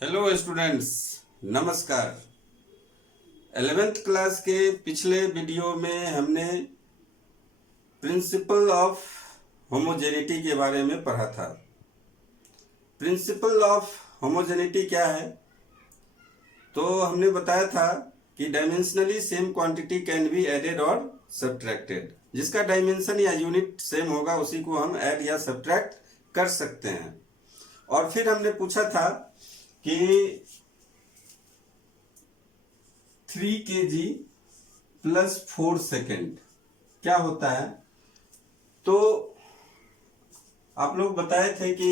Hello students, नमस्कार। 11th class के पिछले वीडियो में हमने प्रिंसिपल ऑफ होमोजेनिटी के बारे में पढ़ा था। प्रिंसिपल ऑफ होमोजेनिटी क्या है? तो हमने बताया था कि dimensionally same quantity can be added और सब्ट्रैक्टेड। जिसका डायमेंशन या यूनिट सेम होगा उसी को हम ऐड या सब्ट्रैक्ट कर सकते हैं। और फिर हमने पूछा था कि 3 kg प्लस 4 सेकेंड क्या होता है। तो आप लोग बताए थे कि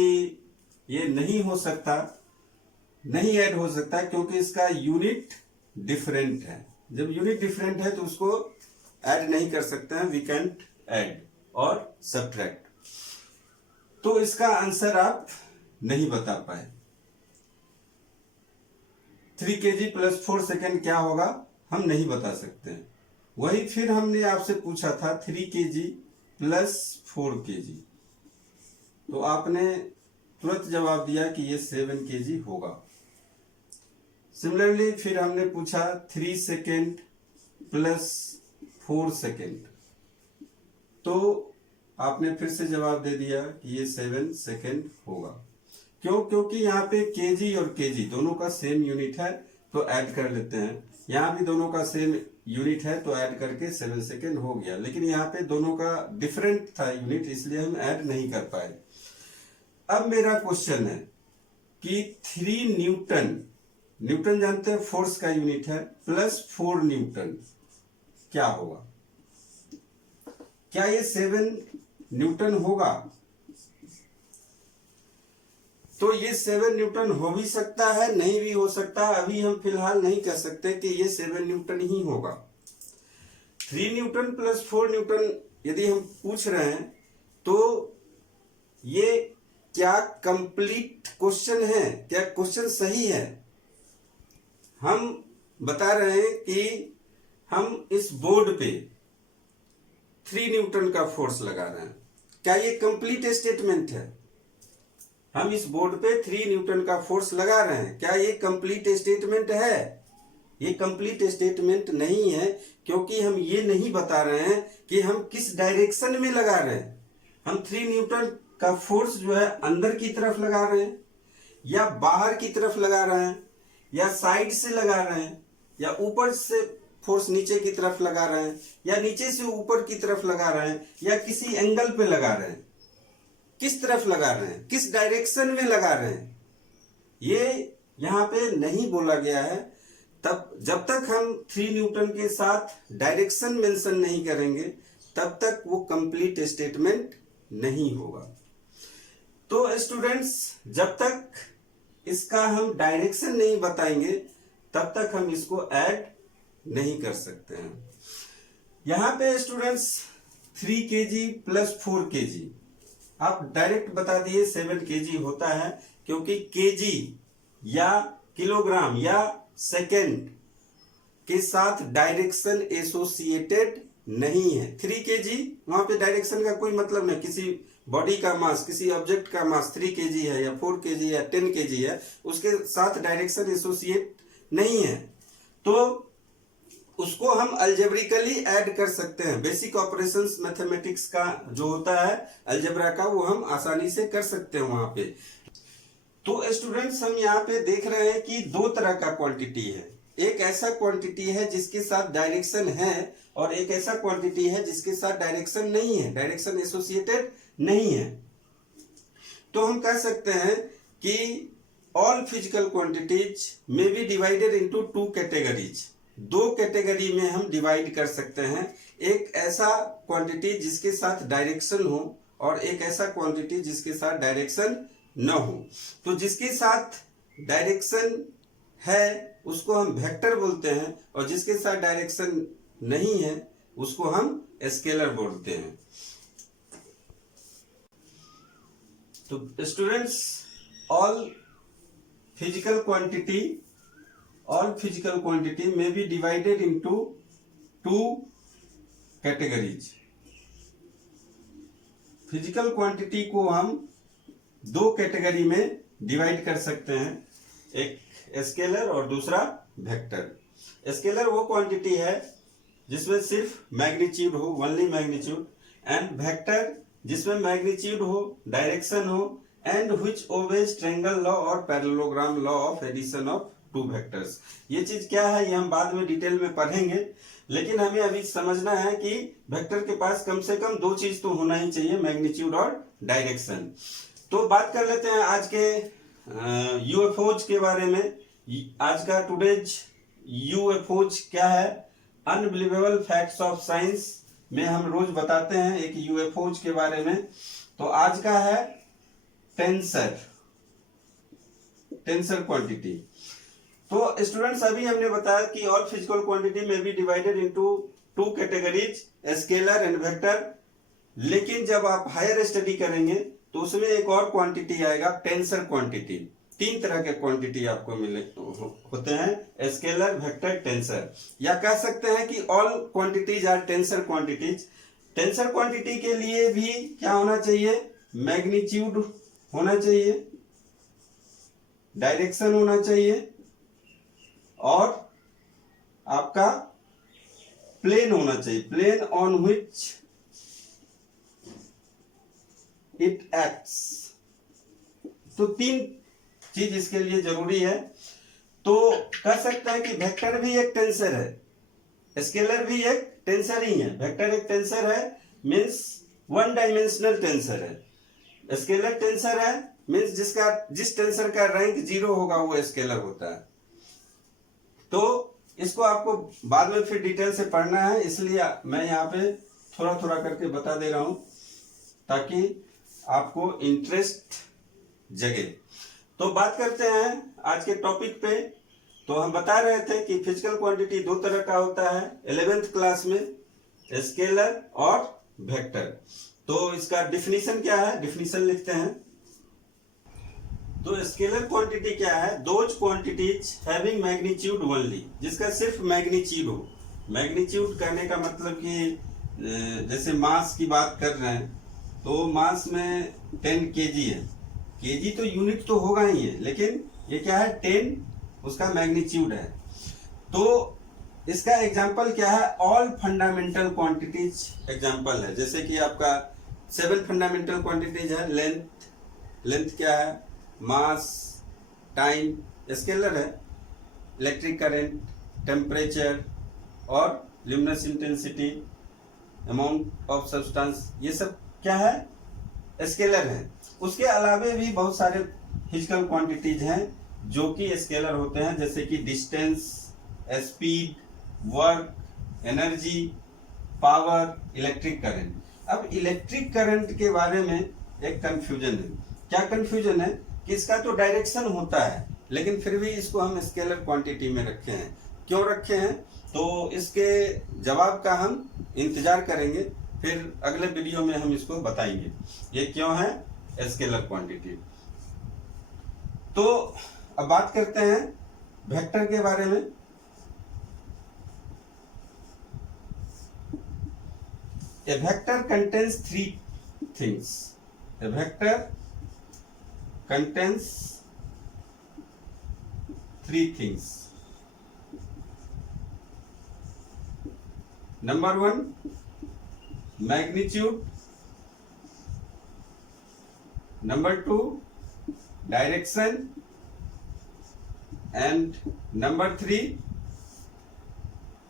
ये नहीं हो सकता, नहीं ऐड हो सकता क्योंकि इसका यूनिट डिफरेंट है। जब यूनिट डिफरेंट है तो उसको ऐड नहीं कर सकते हैं, वी कैंट ऐड और सब्ट्रैक्ट। तो इसका आंसर आप नहीं बता पाए। 3 kg प्लस 4 सेकेंड क्या होगा हम नहीं बता सकते हैं। वही फिर हमने आपसे पूछा था 3 kg प्लस 4 kg, तो आपने तुरंत जवाब दिया कि ये 7 kg होगा। सिमिलरली फिर हमने पूछा 3 सेकेंड प्लस 4 सेकेंड, तो आपने फिर से जवाब दे दिया कि ये 7 सेकेंड होगा। क्यों? क्योंकि यहाँ पे केजी और केजी दोनों का सेम यूनिट है तो ऐड कर लेते हैं। यहाँ भी दोनों का सेम यूनिट है तो ऐड करके 7 सेकेंड हो गया। लेकिन यहाँ पे दोनों का डिफरेंट था यूनिट, इसलिए हम ऐड नहीं कर पाए। अब मेरा क्वेश्चन है कि 3 न्यूटन, न्यूटन जानते हैं फोर्स का यूनिट है, प्लस 4 न्यूटन क्या होगा? क्या ये 7 न्यूटन होगा? तो ये 7 न्यूटन हो भी सकता है, नहीं भी हो सकता। अभी हम फिलहाल नहीं कह सकते कि ये 7 न्यूटन ही होगा। 3 न्यूटन प्लस 4 न्यूटन यदि हम पूछ रहे हैं तो ये क्या कंप्लीट क्वेश्चन है? क्या क्वेश्चन सही है? हम बता रहे हैं कि हम इस बोर्ड पे 3 न्यूटन का फोर्स लगा रहे हैं। क्या ये कंप्लीट स्टेटमेंट है? हम इस बोर्ड पे 3 न्यूटन का फोर्स लगा रहे हैं, क्या ये कंप्लीट स्टेटमेंट है? ये कंप्लीट स्टेटमेंट नहीं है, क्योंकि हम ये नहीं बता रहे हैं कि हम किस डायरेक्शन में लगा रहे हैं। हम 3 न्यूटन का फोर्स जो है अंदर की तरफ लगा रहे हैं, या बाहर की तरफ लगा रहे हैं, या साइड से लगा रहे हैं, या ऊपर से फोर्स नीचे की तरफ लगा रहे हैं, या नीचे से ऊपर की तरफ लगा रहे हैं, या किसी एंगल पे लगा रहे हैं। किस तरफ लगा रहे हैं, किस डायरेक्शन में लगा रहे हैं, ये यहां पे नहीं बोला गया है। तब जब तक हम 3 न्यूटन के साथ डायरेक्शन मेंशन नहीं करेंगे तब तक वो कंप्लीट स्टेटमेंट नहीं होगा। तो स्टूडेंट्स, जब तक इसका हम डायरेक्शन नहीं बताएंगे तब तक हम इसको ऐड नहीं कर सकते हैं। यहां पे स्टूडेंट्स 3 kg प्लस 4 kg आप डायरेक्ट बता दिए 7 kg होता है, क्योंकि केजी या किलोग्राम या सेकेंड के साथ डायरेक्शन एसोसिएटेड नहीं है। 3 kg वहां पे डायरेक्शन का कोई मतलब नहीं। किसी बॉडी का मास, किसी ऑब्जेक्ट का मास 3 kg है या 4 kg या 10 kg है, उसके साथ डायरेक्शन एसोसिएट नहीं है, तो उसको हम अल्जेब्रिकली ऐड कर सकते हैं। बेसिक ऑपरेशंस मैथमेटिक्स का जो होता है अलजेब्रा का, वो हम आसानी से कर सकते हैं वहां पे। तो स्टूडेंट्स, हम यहाँ पे देख रहे हैं कि 2 तरह का क्वांटिटी है। एक ऐसा क्वांटिटी है जिसके साथ डायरेक्शन है, और एक ऐसा क्वांटिटी है जिसके साथ डायरेक्शन नहीं है, डायरेक्शन एसोसिएटेड नहीं है। तो हम कह सकते हैं कि all physical quantities may be divided into 2 categories. 2 category में हम डिवाइड कर सकते हैं। एक ऐसा क्वांटिटी जिसके साथ डायरेक्शन हो, और एक ऐसा क्वांटिटी जिसके साथ डायरेक्शन न हो। तो जिसके साथ डायरेक्शन है उसको हम वेक्टर बोलते हैं, और जिसके साथ डायरेक्शन नहीं है उसको हम स्केलर बोलते हैं। तो students, all physical quantity may be divided into 2 categories। Physical quantity को हम 2 कैटेगरी में डिवाइड कर सकते हैं। एक स्केलर और दूसरा वेक्टर। स्केलर वो क्वांटिटी है जिसमें सिर्फ मैग्नीट्यूड हो, ओनली मैग्नीट्यूड, एंड वेक्टर जिसमें मैग्नीट्यूड हो, डायरेक्शन हो, and which obeys triangle law और parallelogram law of addition of two vectors. ये चीज क्या है ये हम बाद में डिटेल में पढ़ेंगे, लेकिन हमें अभी समझना है कि वेक्टर के पास कम से कम दो चीज तो होना ही चाहिए, मैग्नीट्यूड और डायरेक्शन। तो बात कर लेते हैं आज के यूएफओज के बारे में। आज का टुडेज यूएफओज क्या है, अनबिलीवेबल फैक्ट्स ऑफ साइंस में हम रोज बताते हैं एक यूएफओज के बारे में। तो आज का है टेंसर क्वांटिटी। तो स्टूडेंट्स अभी हमने बताया कि all physical quantity may be divided into two categories, scalar and vector. लेकिन जब आप हायर स्टडी करेंगे तो उसमें एक और क्वांटिटी आएगा, टेंसर क्वांटिटी। तीन तरह के क्वांटिटी आपको मिले होते हैं, स्केलर, वेक्टर, टेंसर, या कह सकते हैं कि all quantities are tensor quantities. Tensor quantity के लिए भी क्या होना चाहिए, मैग्नीट्यूड होना चाहिए, डायरेक्शन होना चाहिए, और आपका प्लेन होना चाहिए, plane on which it acts. तो तीन चीज इसके लिए जरूरी है। तो कह सकते हैं कि वेक्टर भी एक टेंसर है, स्केलर भी एक टेंसर ही है। वेक्टर एक टेंसर है, मीन्स वन डायमेंशनल टेंसर है। स्केलर टेंसर है, मीन्स जिस टेंसर का रैंक 0 होगा वो स्केलर होता है। तो इसको आपको बाद में फिर डिटेल से पढ़ना है, इसलिए मैं यहाँ पे थोड़ा थोड़ा करके बता दे रहा हूं ताकि आपको इंटरेस्ट जगे। तो बात करते हैं आज के टॉपिक पे। तो हम बता रहे थे कि फिजिकल क्वांटिटी दो तरह का होता है 11th क्लास में, स्केलर और वेक्टर। तो इसका डिफिनीशन क्या है, डिफिनीशन लिखते हैं। तो स्केलर क्वांटिटी क्या है, those quantities having magnitude only, जिसका सिर्फ मैग्नीट्यूड हो। मैग्नीट्यूड कहने का मतलब कि जैसे मास की बात कर रहे हैं तो मास में 10 kg है। केजी तो यूनिट तो होगा ही है, लेकिन ये क्या है, 10 उसका मैग्नीट्यूड है। तो इसका एग्जांपल क्या है, ऑल फंडामेंटल क्वांटिटीज एग्जांपल है। जैसे कि आपका 7 फंडामेंटल क्वांटिटीज है, लेंथ क्या है, मास, टाइम, स्केलर है, इलेक्ट्रिक करंट, टेम्परेचर और luminous intensity, amount of substance, ये सब क्या है, स्केलर है। उसके अलावे भी बहुत सारे फिजिकल क्वांटिटीज हैं जो कि स्केलर होते हैं, जैसे कि distance, speed, work, energy, power, electric current. अब इलेक्ट्रिक करंट के बारे में एक कंफ्यूजन है। क्या कंफ्यूजन है कि इसका तो डायरेक्शन होता है, लेकिन फिर भी इसको हम स्केलर क्वांटिटी में रखे हैं। क्यों रखे हैं, तो इसके जवाब का हम इंतजार करेंगे, फिर अगले वीडियो में हम इसको बताएंगे ये क्यों है स्केलर क्वांटिटी। तो अब बात करते हैं वेक्टर के बारे में। A vector contains three things. A vector contains three things. Number 1, magnitude. Number 2, direction. And number 3,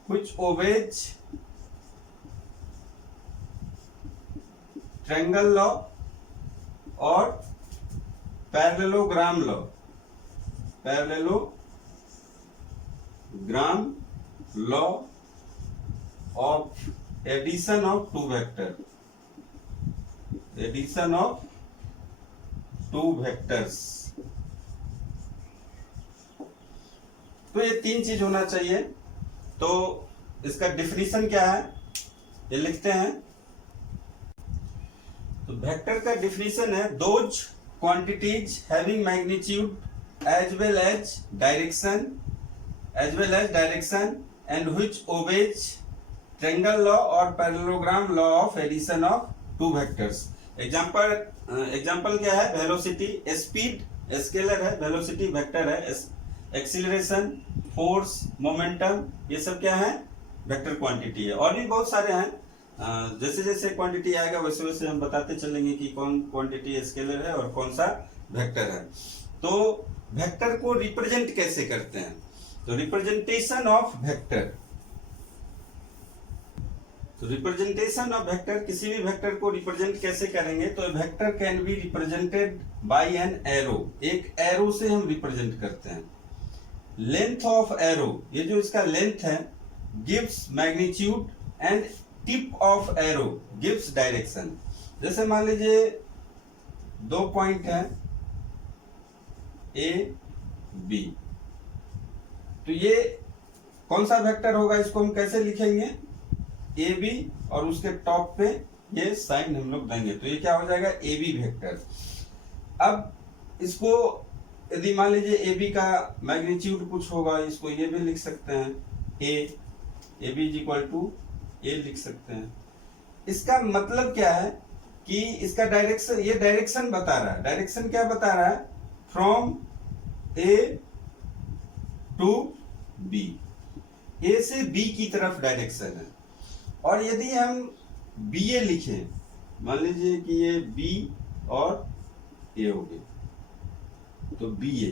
which obeys triangle law और parallelogram law, parallelogram law of addition of two vector, addition of two vectors. तो ये तीन चीज होना चाहिए। तो इसका definition क्या है ये लिखते हैं। तो वेक्टर का डिफिनीशन है, those quantities having magnitude as well as direction and which obeys triangle law और parallelogram law of addition of two vectors. Example क्या है, वेलोसिटी, स्पीड स्केलर है, वेलोसिटी वेक्टर है, एक्सीलरेशन, फोर्स, मोमेंटम, ये सब क्या है, वेक्टर क्वांटिटी है। और भी बहुत सारे हैं, जैसे जैसे क्वांटिटी आएगा वैसे वैसे हम बताते चलेंगे कि कौन क्वांटिटी स्केलर है और कौन सा वेक्टर है। तो वेक्टर को रिप्रेजेंट कैसे करते हैं, तो रिप्रेजेंटेशन ऑफ वेक्टर, तो रिप्रेजेंटेशन ऑफ वेक्टर, किसी भी वेक्टर को रिप्रेजेंट कैसे करेंगे, तो vector can be represented by an arrow, एक एरो से हम रिप्रेजेंट करते हैं। लेंथ ऑफ एरो, ये जो इसका लेंथ है, gives magnitude and tip of arrow gives direction. जैसे मान लीजिए 2 पॉइंट है ए बी, तो ये कौन सा वेक्टर होगा, इसको हम कैसे लिखेंगे, ए बी और उसके टॉप पे ये साइन हम लोग देंगे, तो ये क्या हो जाएगा, ए बी वेक्टर। अब इसको यदि मान लीजिए ए बी का मैग्नीट्यूड कुछ होगा, इसको ये भी लिख सकते हैं, A B is equal to A लिख सकते हैं। इसका मतलब क्या है कि इसका डायरेक्शन, ये डायरेक्शन बता रहा है, डायरेक्शन क्या बता रहा है, फ्रॉम ए टू बी, ए से बी की तरफ डायरेक्शन है। और यदि हम बी ए लिखें, मान लीजिए कि ये बी और ए हो गए, तो बी ए,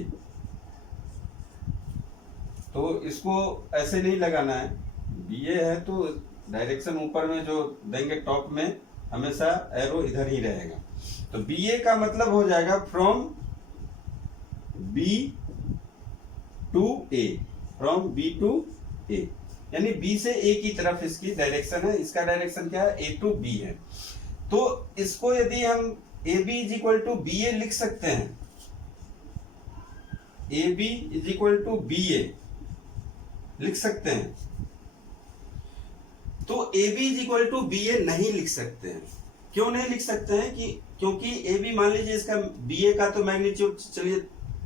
तो इसको ऐसे नहीं लगाना है, बी ए है तो डायरेक्शन ऊपर में जो देंगे टॉप में, हमेशा एरो इधर ही रहेगा। तो बी ए का मतलब हो जाएगा from B to A, from B to A, यानी बी से ए की तरफ इसकी डायरेक्शन है। इसका डायरेक्शन क्या है, ए टू बी है। तो इसको यदि हम A B is equal to B A लिख सकते हैं, A B is equal to B A लिख सकते हैं, तो A B is equal to B A नहीं लिख सकते हैं। क्यों नहीं लिख सकते हैं, कि क्योंकि ए बी, मान लीजिए इसका बी ए का तो मैग्नीट्यूड चलिए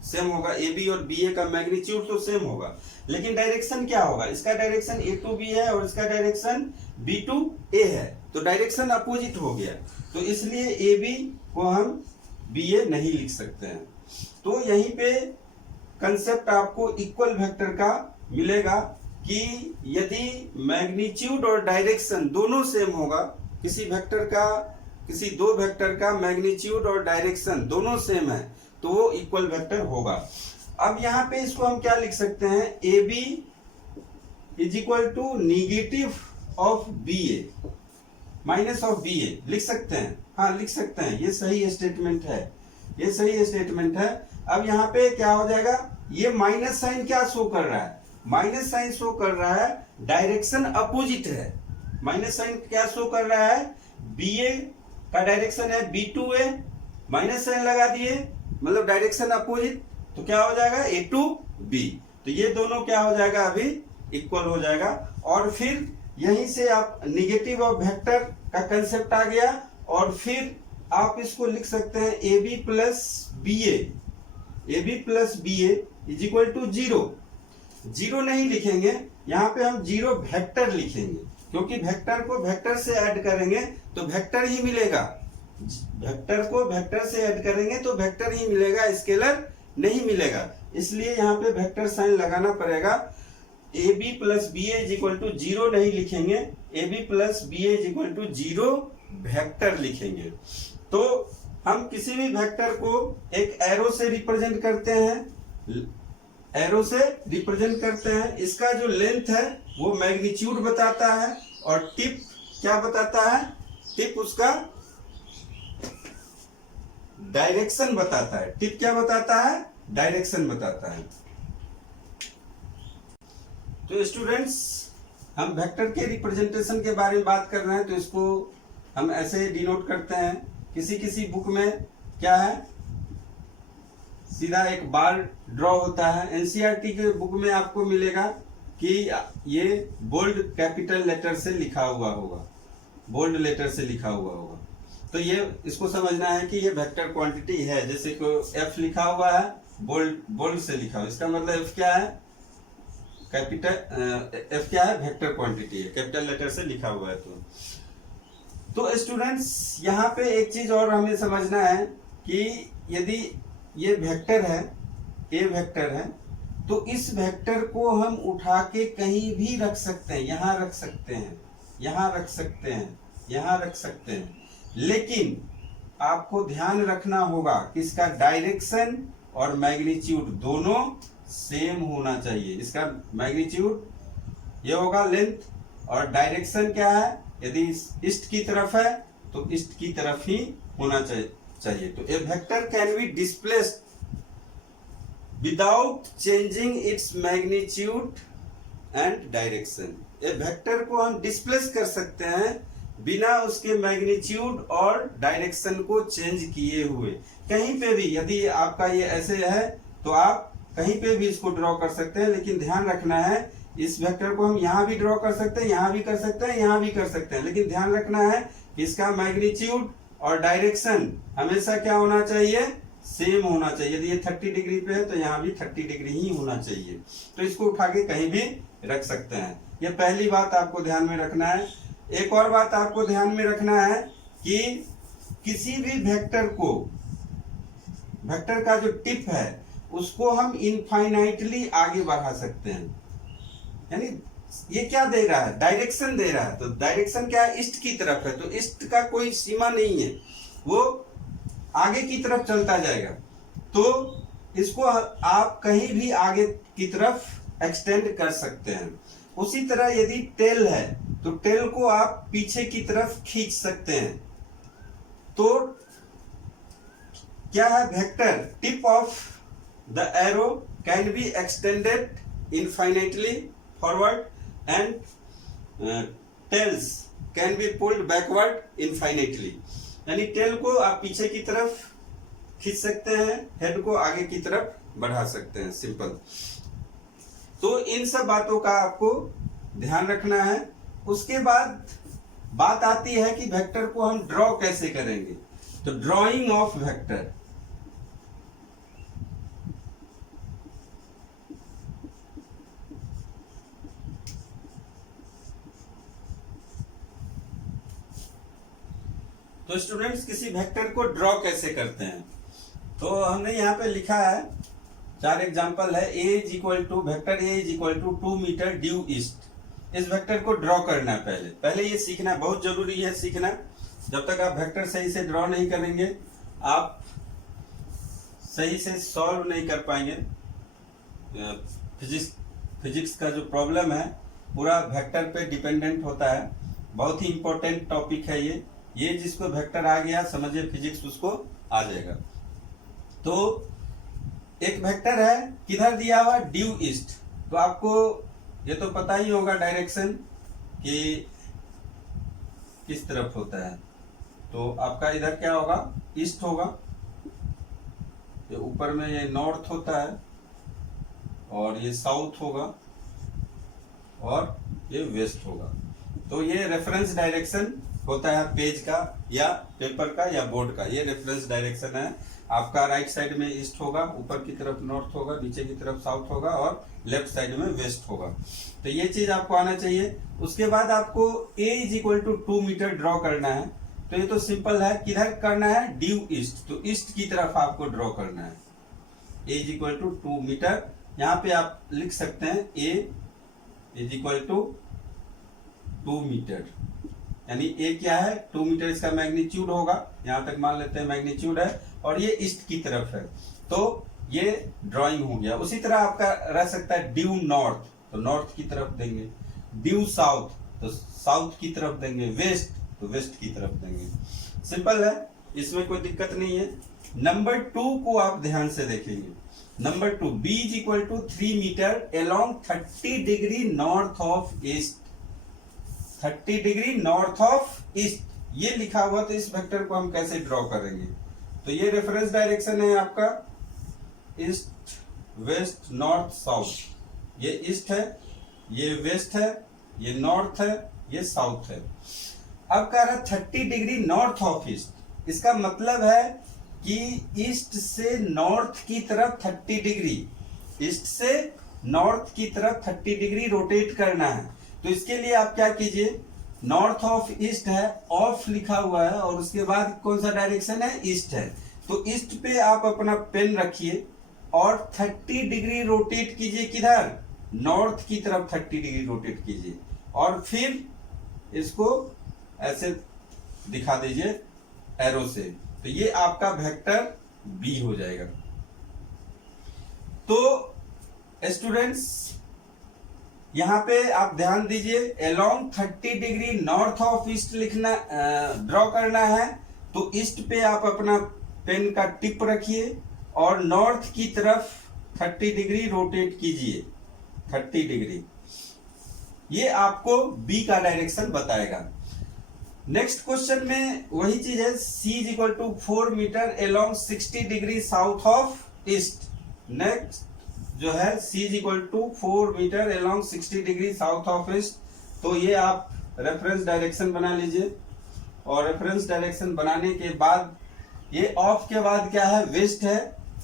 सेम होगा, ए बी और बी ए का मैग्नीट्यूड तो सेम होगा, लेकिन डायरेक्शन क्या होगा, इसका डायरेक्शन ए टू बी है और इसका डायरेक्शन बी टू ए है, तो डायरेक्शन अपोजिट हो गया, तो इसलिए ए बी को हम बी ए नहीं लिख सकते हैं। तो यहीं पे कंसेप्ट आपको इक्वल वेक्टर का मिलेगा कि यदि मैग्नीट्यूड और डायरेक्शन दोनों सेम होगा, किसी वेक्टर का, किसी दो वेक्टर का मैग्नीट्यूड और डायरेक्शन दोनों सेम है, तो वो इक्वल वेक्टर होगा। अब यहाँ पे इसको हम क्या लिख सकते हैं, A B is equal to negative of B A minus of B A लिख सकते हैं, हाँ लिख सकते हैं, ये सही स्टेटमेंट है, ये सही स्टेटमेंट है। अब यहाँ पे क्या हो जाएगा, ये माइनस साइन क्या शो कर रहा है, माइनस साइन शो कर रहा है डायरेक्शन अपोजिट है। माइनस साइन क्या शो कर रहा है, बी ए का डायरेक्शन है B to A, minus sign लगा दिए मतलब डायरेक्शन अपोजिट, तो क्या हो जाएगा ए टू बी, तो ये दोनों क्या हो जाएगा, अभी इक्वल हो जाएगा। और फिर यहीं से आप निगेटिव ऑफ वेक्टर का कंसेप्ट आ गया, और फिर आप इसको लिख सकते हैं A B plus B A is equal to zero. Zero नहीं लिखेंगे, यहाँ पे हम जीरो वेक्टर लिखेंगे, क्योंकि वेक्टर को वेक्टर से ऐड करेंगे तो वेक्टर ही मिलेगा, वेक्टर को वेक्टर से ऐड करेंगे तो वेक्टर ही मिलेगा, स्केलर नहीं मिलेगा, इसलिए यहाँ पे वेक्टर साइन लगाना पड़ेगा। A B plus B A is equal to zero नहीं लिखेंगे, A B plus B A is equal to zero vector लिखेंगे। तो हम किसी भी वेक्टर को एक एरो से रिप्रेजेंट करते हैं, एरो से रिप्रेजेंट करते हैं, इसका जो लेंथ है वो मैग्नीट्यूड बताता है, और टिप क्या बताता है, टिप उसका डायरेक्शन बताता है। टिप क्या बताता है, डायरेक्शन बताता है। तो स्टूडेंट्स, हम वेक्टर के रिप्रेजेंटेशन के बारे में बात कर रहे हैं, तो इसको हम ऐसे डिनोट करते हैं। किसी किसी बुक में क्या है, सीधा एक बार ड्रॉ होता है। एनसीईआरटी के बुक में आपको मिलेगा कि ये बोल्ड कैपिटल लेटर से लिखा हुआ होगा, बोल्ड लेटर से लिखा हुआ होगा। तो ये इसको समझना है कि ये वेक्टर क्वांटिटी है, जैसे को एफ लिखा हुआ है बोल्ड से लिखा हुआ, इसका मतलब एफ क्या है, कैपिटल एफ क्या है, वेक्टर क्वांटिटी है, कैपिटल लेटर से लिखा हुआ है। तो स्टूडेंट्स, यहाँ पे एक चीज और हमें समझना है कि यदि ये वेक्टर है, ए वेक्टर है, तो इस वेक्टर को हम उठा के कहीं भी रख सकते हैं, यहां रख सकते हैं, यहां रख सकते हैं, यहां रख सकते हैं, लेकिन आपको ध्यान रखना होगा कि इसका डायरेक्शन और मैग्नीट्यूड दोनों सेम होना चाहिए। इसका मैग्नीट्यूड ये होगा लेंथ, और डायरेक्शन क्या है, यदि ईस्ट की तरफ है तो ईस्ट की तरफ ही होना चाहिए। तो a vector can be displaced without changing its magnitude and direction. A vector को हम डिस्प्लेस कर सकते हैं बिना उसके मैग्नीट्यूड और डायरेक्शन को चेंज किए हुए। कहीं पे भी, यदि आपका ये ऐसे है तो आप कहीं पे भी इसको ड्रॉ कर सकते हैं, लेकिन ध्यान रखना है इस वेक्टर को हम यहाँ भी ड्रॉ कर सकते हैं, यहाँ भी कर सकते हैं, यहाँ भी कर सकते हैं, लेकिन ध्यान रखना है कि इसका मैग्नीट्यूड और डायरेक्शन हमेशा क्या होना चाहिए, सेम होना चाहिए। यदि ये 30 डिग्री पे है तो यहाँ भी 30 डिग्री ही होना चाहिए। तो इसको उठा के कहीं भी रख सकते हैं। ये पहली बात आपको ध्यान में रखना है। एक और बात आपको ध्यान में रखना है कि किसी भी वेक्टर को, वेक्टर का जो टिप है उसको हम इनफाइनाइटली आगे बढ़ा सकते हैं। यानी ये क्या दे रहा है, डायरेक्शन दे रहा है, तो डायरेक्शन क्या है, ईस्ट की तरफ है, तो ईस्ट का कोई सीमा नहीं है, वो आगे की तरफ चलता जाएगा। तो इसको आप कहीं भी आगे की तरफ एक्सटेंड कर सकते हैं। उसी तरह यदि टेल है तो टेल को आप पीछे की तरफ खींच सकते हैं। तो क्या है, vector tip of the arrow can be extended infinitely forward and tails can be pulled backward infinitely. यानी टेल को आप पीछे की तरफ खींच सकते हैं, हेड को आगे की तरफ बढ़ा सकते हैं, सिंपल। तो इन सब बातों का आपको ध्यान रखना है। उसके बाद बात आती है कि वेक्टर को हम ड्रॉ कैसे करेंगे। तो ड्रॉइंग ऑफ वेक्टर, तो स्टूडेंट्स किसी वेक्टर को ड्रॉ कैसे करते हैं, तो हमने यहाँ पे लिखा है 4 एग्जांपल है। a is equal to vector a is equal to 2 meter due east. इस वेक्टर को ड्रॉ करना है। पहले ये सीखना बहुत जरूरी है, सीखना। जब तक आप वेक्टर सही से ड्रॉ नहीं करेंगे आप सही से सॉल्व नहीं कर पाएंगे। फिजिक्स का जो प्रॉब्लम है पूरा वेक्टर पे डिपेंडेंट होता है। बहुत ही इंपॉर्टेंट टॉपिक है ये जिसको वेक्टर आ गया समझिए फिजिक्स उसको आ जाएगा। तो एक वेक्टर है, किधर दिया हुआ, ड्यू ईस्ट। तो आपको ये तो पता ही होगा डायरेक्शन कि किस तरफ होता है। तो आपका इधर क्या होगा, ईस्ट होगा। ये ऊपर में ये नॉर्थ होता है और ये साउथ होगा और ये वेस्ट होगा। तो ये रेफरेंस डायरेक्शन होता है पेज का या पेपर का या बोर्ड का। ये रेफरेंस डायरेक्शन है। आपका राइट साइड में ईस्ट होगा, ऊपर की तरफ नॉर्थ होगा, नीचे की तरफ साउथ होगा और लेफ्ट साइड में वेस्ट होगा। तो ये चीज आपको आना चाहिए। उसके बाद आपको a is equal to 2 meter draw करना है। तो ये तो सिंपल है, किधर करना है, ड्यू ईस्ट। तो ईस्ट की तरफ आपको ड्रॉ करना है। a is equal to 2 meter. यहाँ पे आप लिख सकते हैं a is equal to 2 meter, यानी a क्या है, 2 मीटर इसका मैग्नीट्यूड होगा। यहां तक मान लेते हैं मैग्नीट्यूड है और ये ईस्ट की तरफ है। तो ये ड्राइंग हो गया। उसी तरह आपका रह सकता है ड्यू नॉर्थ, तो नॉर्थ की तरफ देंगे। ड्यू साउथ, तो साउथ की तरफ देंगे। वेस्ट, तो वेस्ट की तरफ देंगे। सिंपल है, इसमें कोई दिक्कत नहीं है। नंबर 2 को आप ध्यान से देखेंगे। Number 2, b is equal to 3 meter along 30 degree north of east. 30 degree north of east ये लिखा हुआ। तो इस वेक्टर को हम कैसे ड्रॉ करेंगे, तो ये रेफरेंस डायरेक्शन है आपका ईस्ट वेस्ट नॉर्थ साउथ। ये ईस्ट है, ये वेस्ट है, ये नॉर्थ है, ये साउथ है। अब कह रहा है 30 डिग्री नॉर्थ ऑफ ईस्ट। इसका मतलब है कि ईस्ट से नॉर्थ की तरफ 30 डिग्री, ईस्ट से नॉर्थ की तरफ 30 डिग्री रोटेट करना है। तो इसके लिए आप क्या कीजिए, नॉर्थ ऑफ ईस्ट है, ऑफ लिखा हुआ है और उसके बाद कौन सा डायरेक्शन है, ईस्ट है। तो ईस्ट पे आप अपना पेन रखिए और 30 डिग्री रोटेट कीजिए, किधर, नॉर्थ की तरफ 30 डिग्री रोटेट कीजिए, और फिर इसको ऐसे दिखा दीजिए एरो से, तो ये आपका वेक्टर बी हो जाएगा। तो स्टूडेंट्स यहां पे आप ध्यान दीजिए, along 30 degree north of east लिखना, ड्रॉ करना है, तो ईस्ट पे आप अपना पेन का टिप रखिए और नॉर्थ की तरफ 30 डिग्री रोटेट कीजिए, 30 डिग्री। ये आपको बी का डायरेक्शन बताएगा। नेक्स्ट क्वेश्चन में वही चीज है, C is equal to 4 meter along 60 degree south of east. Next जो है C is equal to 4 meter along 60 degree south of east. तो ये आप रेफरेंस डायरेक्शन बना लीजिए, और रेफरेंस डायरेक्शन बनाने के बाद ये ऑफ के बाद क्या है, वेस्ट है,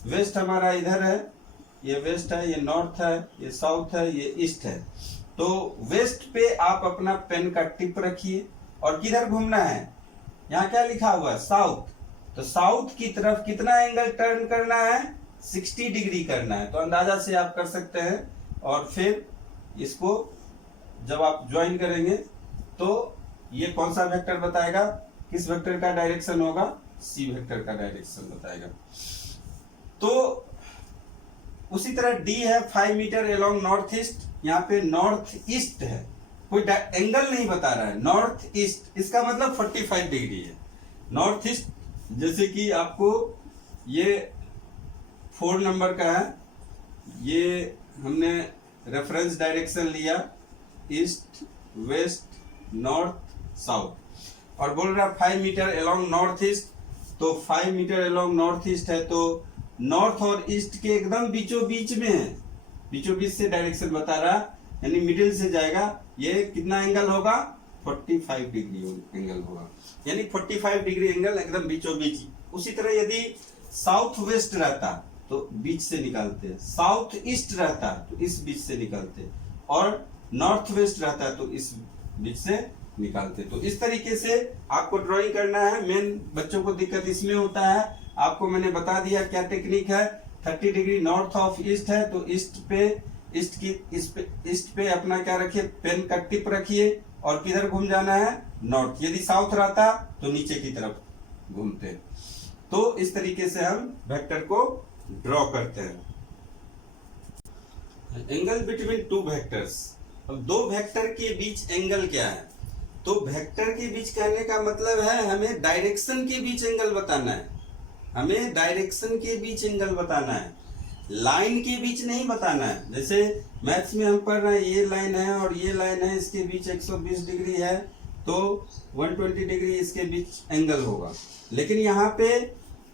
वेस्ट हमारा इधर है, ये वेस्ट है, ये नॉर्थ है, ये साउथ है, ये ईस्ट है। तो वेस्ट पे आप अपना पेन का टिप रखिए और किधर घूमना है, यहाँ क्या लिखा हुआ है, साउथ। तो साउथ की तरफ कितना एंगल टर्न करना है, 60 डिग्री करना है। तो अंदाजा से आप कर सकते हैं, और फिर इसको जब आप ज्वाइन करेंगे तो ये कौन सा वेक्टर बताएगा, किस वेक्टर का डायरेक्शन होगा, सी वेक्टर का डायरेक्शन बताएगा। तो उसी तरह डी है 5 मीटर अलोंग नॉर्थ ईस्ट, यहाँ पे नॉर्थ ईस्ट है, कोई एंगल नहीं बता रहा है, नॉर्थ ईस्ट, इसका मतलब 45 डिग्री है। नॉर्थ ईस्ट जैसे कि आपको ये 4 नंबर का है, ये हमने रेफरेंस डायरेक्शन लिया ईस्ट वेस्ट नॉर्थ साउथ, और बोल रहा 5 मीटर अलोंग नॉर्थ ईस्ट। तो 5 मीटर अलोंग नॉर्थ ईस्ट है, तो नॉर्थ और ईस्ट के एकदम बीचों बीच में है, बीचों बीच से डायरेक्शन बता रहा, यानी मिडिल से जाएगा। ये कितना एंगल होगा, 45 डिग्री एंगल होगा, यानी 45 डिग्री एंगल एकदम बीचों बीच। उसी तरह यदि साउथ वेस्ट रहता तो बीच से निकालते, साउथ ईस्ट रहता तो इस बीच से निकालते, और नॉर्थ वेस्ट रहता तो इस बीच से निकालते। तो इस तरीके से आपको ड्राइंग करना है। मेन बच्चों को दिक्कत इसमें होता है, आपको मैंने बता दिया क्या टेक्निक है। 30 डिग्री नॉर्थ ऑफ ईस्ट है, तो ईस्ट पे अपना क्या रखिए, पेन का टिप रखिए, और किधर घूम जाना है, नॉर्थ। यदि साउथ रहता तो नीचे की तरफ घूमते। तो इस तरीके से हम वेक्टर को ड्रॉ करते हैं। एंगल बिटवीन टू वेक्टर्स, अब दो वेक्टर के बीच एंगल क्या है, तो वेक्टर के बीच कहने का मतलब है हमें डायरेक्शन के बीच एंगल बताना है, हमें डायरेक्शन के बीच एंगल बताना है, लाइन के बीच नहीं बताना है। जैसे मैथ्स में हम पढ़ रहे हैं, ये लाइन है और ये लाइन है, इसके बीच 120 डिग्री है, तो 120 डिग्री इसके बीच एंगल होगा। लेकिन यहाँ पे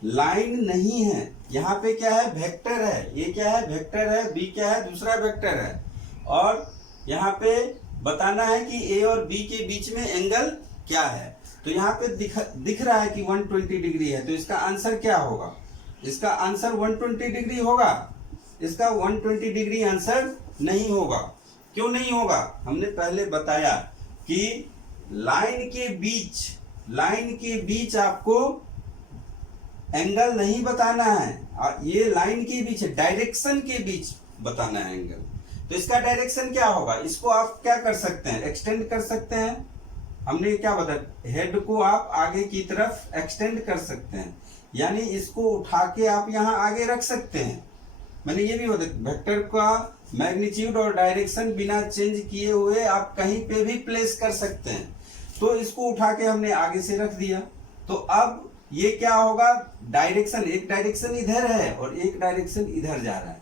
लाइन नहीं है, यहाँ पे क्या है, वेक्टर है। ये क्या है, वेक्टर है, बी क्या है, दूसरा वेक्टर है, और यहाँ पे बताना है कि ए और बी के बीच में एंगल क्या है। तो यहाँ पे दिख रहा है कि 120 डिग्री है, तो इसका आंसर क्या होगा, इसका आंसर 120 डिग्री होगा। इसका 120 डिग्री आंसर नहीं होगा। क्यों नहीं होगा, हमने पहले बताया कि लाइन के बीच आपको एंगल नहीं बताना है, ये लाइन के बीच है, डायरेक्शन के बीच बताना है एंगल। तो इसका डायरेक्शन क्या होगा, इसको आप क्या कर सकते हैं, एक्सटेंड कर सकते हैं। हमने क्या बताया, हेड को आप आगे की तरफ एक्सटेंड कर सकते हैं, यानी इसको उठा के आप यहाँ आगे रख सकते हैं। मैंने ये भी बताया, वेक्टर का मैग्नीट्यूड और डायरेक्शन बिना चेंज किए हुए आप कहीं पे भी प्लेस कर सकते हैं। तो इसको उठा के हमने आगे से रख दिया। तो अब ये क्या होगा, डायरेक्शन, एक डायरेक्शन इधर है और एक डायरेक्शन इधर जा रहा है,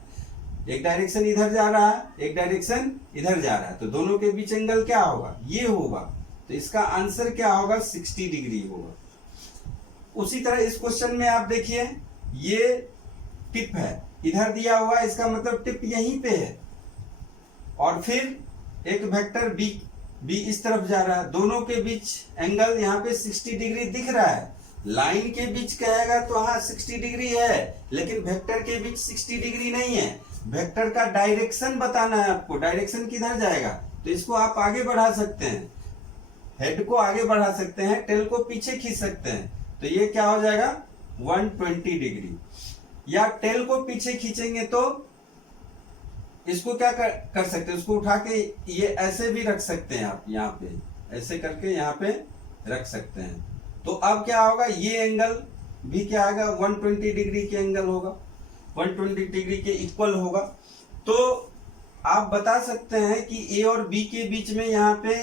एक डायरेक्शन इधर जा रहा है, एक डायरेक्शन इधर जा रहा है, तो दोनों के बीच एंगल क्या होगा, ये होगा। तो इसका आंसर क्या होगा, 60 डिग्री होगा। उसी तरह इस क्वेश्चन में आप देखिए, ये टिप है, इधर दिया हुआ, इसका मतलब टिप यहीं पे है, और फिर एक वेक्टर बी इस तरफ जा रहा है, दोनों के बीच एंगल यहाँ पे 60 डिग्री दिख रहा है। लाइन के बीच कहेगा तो हाँ 60 डिग्री है, लेकिन वेक्टर के बीच 60 डिग्री नहीं है। वेक्टर का डायरेक्शन बताना है आपको, डायरेक्शन किधर जाएगा, तो इसको आप आगे बढ़ा सकते हैं, हेड को आगे बढ़ा सकते हैं, टेल को पीछे खींच सकते हैं, तो ये क्या हो जाएगा, 120 डिग्री। या टेल को पीछे खींचेंगे तो इसको क्या कर सकते हैं, उसको उठा के ये ऐसे भी रख सकते हैं आप, यहाँ पे ऐसे करके यहाँ पे रख सकते हैं। तो अब क्या होगा, ये एंगल भी क्या आएगा 120 डिग्री के एंगल होगा, 120 डिग्री के इक्वल होगा। तो आप बता सकते हैं कि ए और बी के बीच में यहाँ पे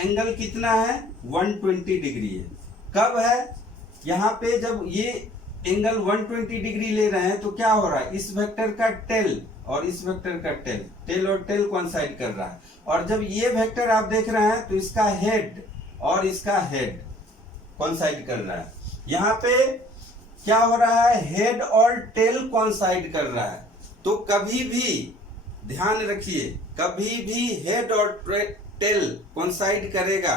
एंगल कितना है, 120 डिग्री है। कब है, यहाँ पे जब ये एंगल 120 डिग्री ले रहे हैं तो क्या हो रहा है, इस वेक्टर का टेल और इस वेक्टर का टेल और टेल कोइंसाइड कर रहा है। और जब ये वेक्टर आप देख रहे हैं तो इसका हेड और इसका हेड कोइंसाइड कर रहा है। यहाँ पे क्या हो रहा है, हेड और टेल कोइंसाइड कर रहा है। तो कभी भी ध्यान रखिए, कभी भी हेड और टेल कोइंसाइड करेगा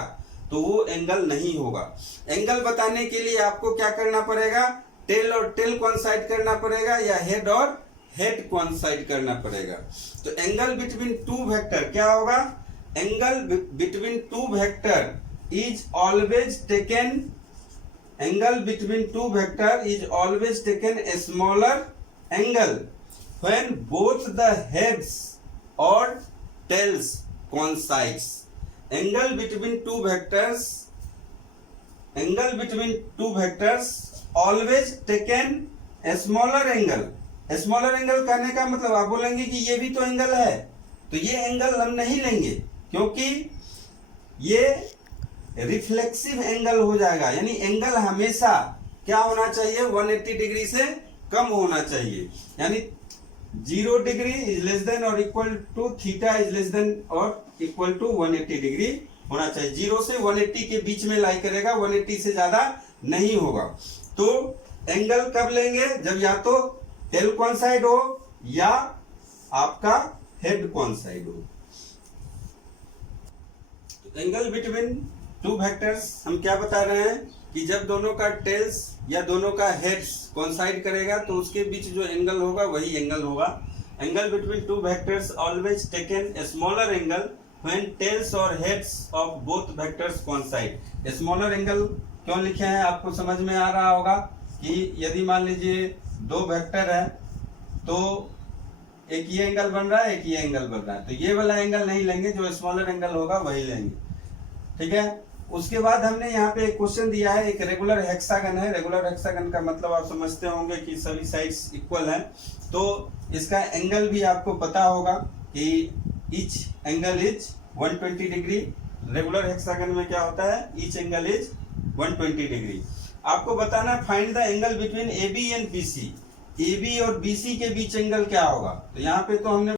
तो वो एंगल नहीं होगा। एंगल बताने के लिए आपको क्या करना पड़ेगा, टेल और टेल कोइंसाइड करना पड़ेगा या हेड और हेड कोइंसाइड करना पड़ेगा। तो एंगल बिटवीन टू वेक्टर क्या होगा, angle between to vector is always taken, angle between to vector is always taken a smaller angle when both the heads or tails coincides. Angle between two vectors always taken a smaller angle. Smaller angle करने का मतलब आप बोलेंगे कि ये भी तो angle है, तो ये एंगल हम नहीं लेंगे क्योंकि ये रिफ्लेक्सिव एंगल हो जाएगा। यानी एंगल हमेशा क्या होना चाहिए, 180 डिग्री से कम होना चाहिए। यानी 0 डिग्री इज लेस देन और equal to theta is less than और इक्वल टू 180 डिग्री होना चाहिए। 0 से 180 के बीच में लाई करेगा, 180 से ज्यादा नहीं होगा। तो एंगल कब लेंगे, जब या तो टेल कोइंसाइड हो या आपका हेड कोइंसाइड हो। एंगल बिटवीन टू वेक्टर्स हम क्या बता रहे हैं कि जब दोनों का टेल्स या दोनों का हेड्स कोइंसाइड करेगा तो उसके बीच जो एंगल होगा वही एंगल होगा। Angle between two vectors always taken a smaller angle when tails और heads of both vectors coincide. Smaller angle क्यों लिखे हैं आपको समझ में आ रहा होगा कि यदि मान लीजिए दो वेक्टर है तो एक ये एंगल बन रहा है, एक ये एंगल बन रहा है, तो ये वाला एंगल नहीं लेंगे, जो स्मॉलर एंगल होगा वही लेंगे। ठीक है। उसके बाद हमने यहाँ पे एक क्वेश्चन दिया है, एक रेगुलर हेक्सागन है। रेगुलर हेक्सागन का मतलब आप समझते होंगे कि सभी साइड्स इक्वल हैं। तो इसका एंगल भी आपको पता होगा कि each angle is 120 degree. Regular hexagon में क्या होता है, ईच एंगल इज 120 डिग्री। आपको बताना है find the angle between AB and BC। AB और BC के बीच एंगल क्या होगा। तो यहाँ पे तो हमने